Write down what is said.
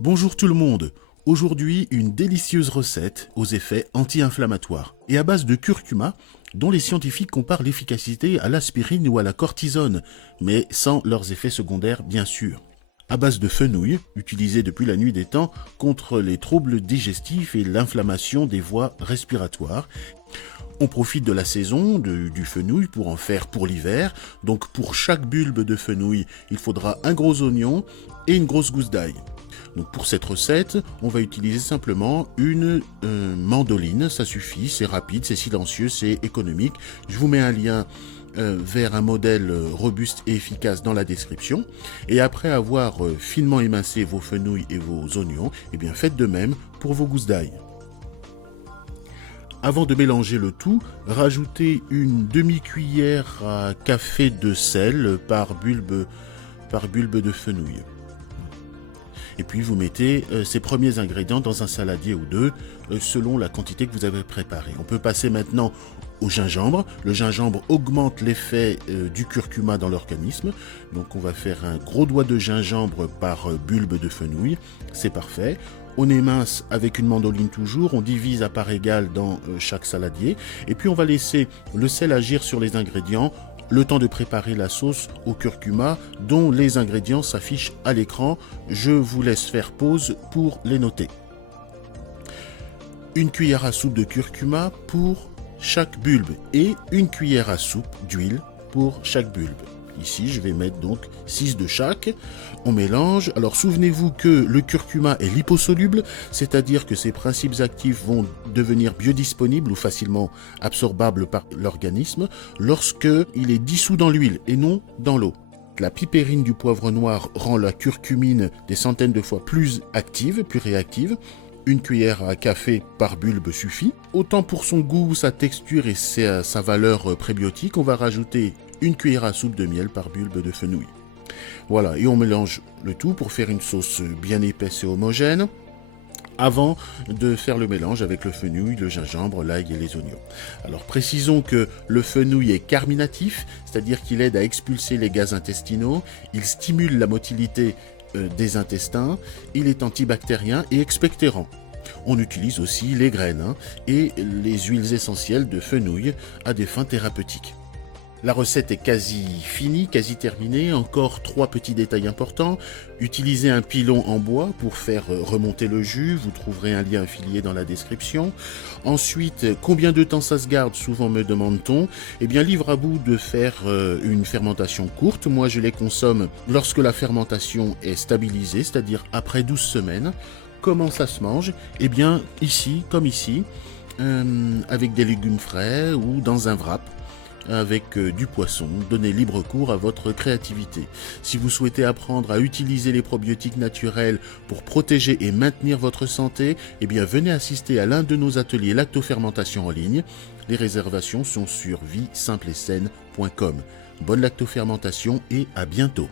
Bonjour tout le monde. Aujourd'hui, une délicieuse recette aux effets anti-inflammatoires et à base de curcuma dont les scientifiques comparent l'efficacité à l'aspirine ou à la cortisone, mais sans leurs effets secondaires bien sûr. À base de fenouil, utilisé depuis la nuit des temps contre les troubles digestifs et l'inflammation des voies respiratoires. On profite de la saison du fenouil pour en faire pour l'hiver. Donc pour chaque bulbe de fenouil, il faudra un gros oignon et une grosse gousse d'ail. Donc pour cette recette, on va utiliser simplement une mandoline, ça suffit, c'est rapide, c'est silencieux, c'est économique. Je vous mets un lien vers un modèle robuste et efficace dans la description. Et après avoir finement émincé vos fenouils et vos oignons, eh bien faites de même pour vos gousses d'ail. Avant de mélanger le tout, rajoutez une demi-cuillère à café de sel par bulbe de fenouil. Et puis vous mettez ces premiers ingrédients dans un saladier ou deux, selon la quantité que vous avez préparée. On peut passer maintenant au gingembre. Le gingembre augmente l'effet du curcuma dans l'organisme. Donc on va faire un gros doigt de gingembre par bulbe de fenouil. C'est parfait. On émince avec une mandoline toujours, on divise à part égale dans chaque saladier. Et puis on va laisser le sel agir sur les ingrédients, le temps de préparer la sauce au curcuma dont les ingrédients s'affichent à l'écran. Je vous laisse faire pause pour les noter. Une cuillère à soupe de curcuma pour chaque bulbe et une cuillère à soupe d'huile pour chaque bulbe. Ici, je vais mettre donc 6 de chaque. On mélange. Alors, souvenez-vous que le curcuma est liposoluble, c'est-à-dire que ses principes actifs vont devenir biodisponibles ou facilement absorbables par l'organisme lorsque il est dissous dans l'huile et non dans l'eau. La pipérine du poivre noir rend la curcumine des centaines de fois plus active, plus réactive. Une cuillère à café par bulbe suffit. Autant pour son goût, sa texture et sa valeur prébiotique, on va rajouter une cuillère à soupe de miel par bulbe de fenouil. Voilà, et on mélange le tout pour faire une sauce bien épaisse et homogène avant de faire le mélange avec le fenouil, le gingembre, l'ail et les oignons. Alors précisons que le fenouil est carminatif, c'est-à-dire qu'il aide à expulser les gaz intestinaux, il stimule la motilité des intestins, il est antibactérien et expectorant. On utilise aussi les graines et les huiles essentielles de fenouil à des fins thérapeutiques. La recette est quasi finie, quasi terminée. Encore 3 petits détails importants. Utilisez un pilon en bois pour faire remonter le jus. Vous trouverez un lien affilié dans la description. Ensuite, combien de temps ça se garde? Souvent me demande-t-on. Eh bien, livre à bout de faire une fermentation courte. Moi, je les consomme lorsque la fermentation est stabilisée, c'est-à-dire après 12 semaines. Comment ça se mange? Eh bien, ici, comme ici, avec des légumes frais ou dans un wrap, avec du poisson. Donnez libre cours à votre créativité. Si vous souhaitez apprendre à utiliser les probiotiques naturels pour protéger et maintenir votre santé, eh bien venez assister à l'un de nos ateliers lactofermentation en ligne. Les réservations sont sur viesimpleetsaine.com. Bonne lactofermentation et à bientôt.